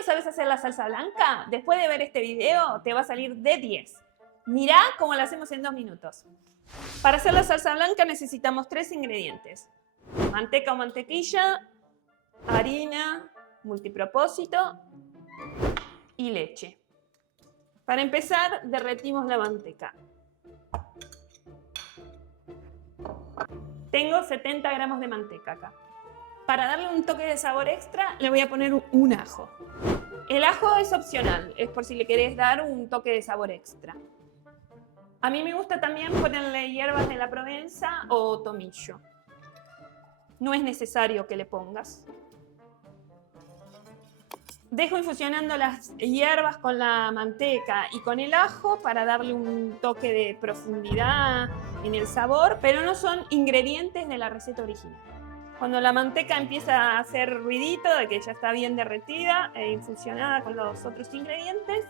no sabes hacer la salsa blanca? Después de ver este video te va a salir de 10. Mirá cómo la hacemos en 2 minutos. Para hacer la salsa blanca necesitamos 3 ingredientes. Manteca o mantequilla, harina, multipropósito y leche. Para empezar, derretimos la manteca. Tengo 70 gramos de manteca acá. Para darle un toque de sabor extra, le voy a poner un ajo. El ajo es opcional, es por si le querés dar un toque de sabor extra. A mí me gusta también ponerle hierbas de la Provenza o tomillo. No es necesario que le pongas. Dejo infusionando las hierbas con la manteca y con el ajo para darle un toque de profundidad en el sabor, pero no son ingredientes de la receta original. Cuando la manteca empieza a hacer ruidito de que ya está bien derretida e infusionada con los otros ingredientes,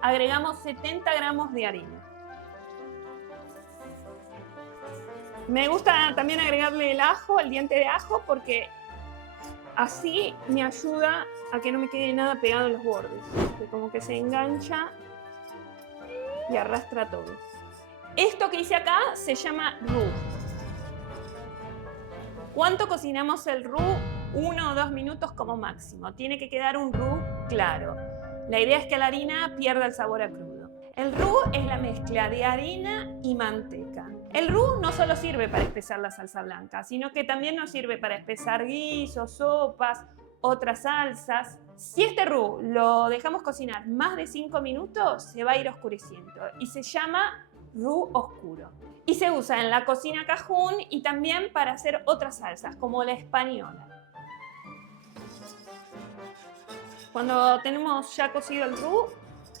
agregamos 70 gramos de harina. Me gusta también agregarle el ajo, el diente de ajo, porque así me ayuda a que no me quede nada pegado en los bordes. Que como que se engancha y arrastra todo. Esto que hice acá se llama roux. ¿Cuánto cocinamos el roux? 1 o 2 minutos como máximo. Tiene que quedar un roux claro. La idea es que la harina pierda el sabor a crudo. El roux es la mezcla de harina y manteca. El roux no solo sirve para espesar la salsa blanca, sino que también nos sirve para espesar guisos, sopas, otras salsas. Si este roux lo dejamos cocinar más de 5 minutos, se va a ir oscureciendo y se llama roux oscuro. Y se usa en la cocina cajún y también para hacer otras salsas, como la española. Cuando tenemos ya cocido el roux,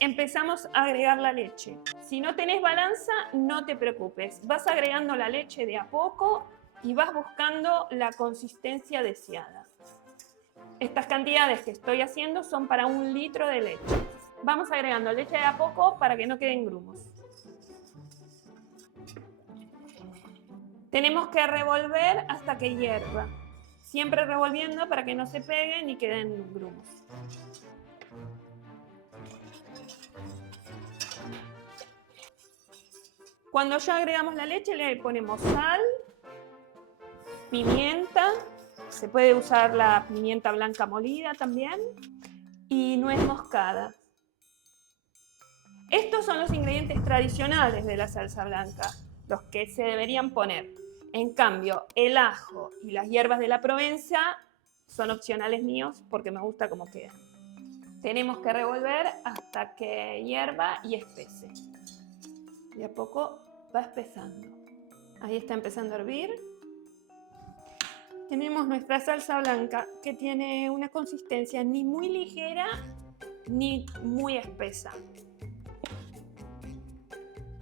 empezamos a agregar la leche. Si no tenés balanza, no te preocupes. Vas agregando la leche de a poco y vas buscando la consistencia deseada. Estas cantidades que estoy haciendo son para 1 litro de leche. Vamos agregando leche de a poco para que no queden grumos. Tenemos que revolver hasta que hierva. Siempre revolviendo para que no se peguen ni queden grumos. Cuando ya agregamos la leche le ponemos sal, pimienta, se puede usar la pimienta blanca molida también, y nuez moscada. Estos son los ingredientes tradicionales de la salsa blanca, los que se deberían poner. En cambio, el ajo y las hierbas de la Provenza son opcionales míos porque me gusta cómo quedan. Tenemos que revolver hasta que hierva y espese. De a poco va espesando. Ahí está empezando a hervir. Tenemos nuestra salsa blanca que tiene una consistencia ni muy ligera ni muy espesa.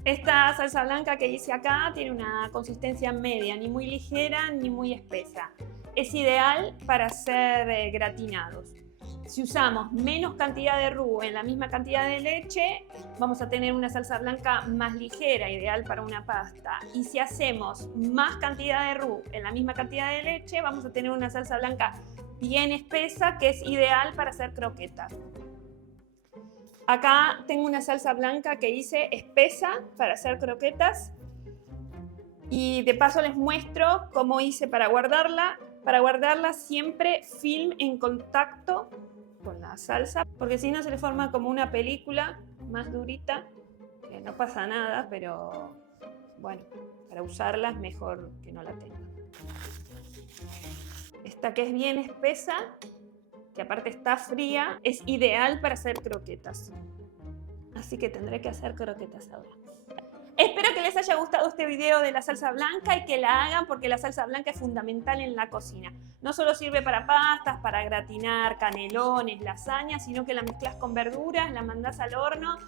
Esta salsa blanca que hice acá tiene una consistencia media, ni muy ligera ni muy espesa. Es ideal para hacer gratinados. Si usamos menos cantidad de roux en la misma cantidad de leche, vamos a tener una salsa blanca más ligera, ideal para una pasta. Y si hacemos más cantidad de roux en la misma cantidad de leche, vamos a tener una salsa blanca bien espesa, que es ideal para hacer croquetas. Acá tengo una salsa blanca que hice espesa para hacer croquetas. Y de paso les muestro cómo hice para guardarla. Para guardarla siempre film en contacto con la salsa, porque si no se le forma como una película más durita, que no pasa nada, pero bueno, para usarla es mejor que no la tengan. Esta que es bien espesa, que aparte está fría, es ideal para hacer croquetas. Así que tendré que hacer croquetas ahora. Espero que les haya gustado este video de la salsa blanca y que la hagan porque la salsa blanca es fundamental en la cocina. No solo sirve para pastas, para gratinar canelones, lasañas, sino que la mezclas con verduras, la mandás al horno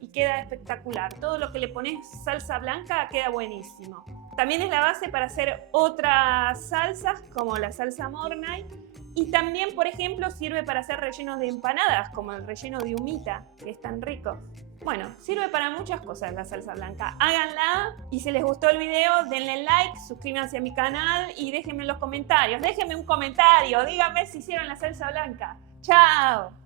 y queda espectacular. Todo lo que le pones salsa blanca queda buenísimo. También es la base para hacer otras salsas como la salsa Mornay. Y también, por ejemplo, sirve para hacer rellenos de empanadas, como el relleno de humita, que es tan rico. Bueno, sirve para muchas cosas la salsa blanca. Háganla y si les gustó el video, denle like, suscríbanse a mi canal y déjenme en los comentarios. Déjenme un comentario, díganme si hicieron la salsa blanca. ¡Chao!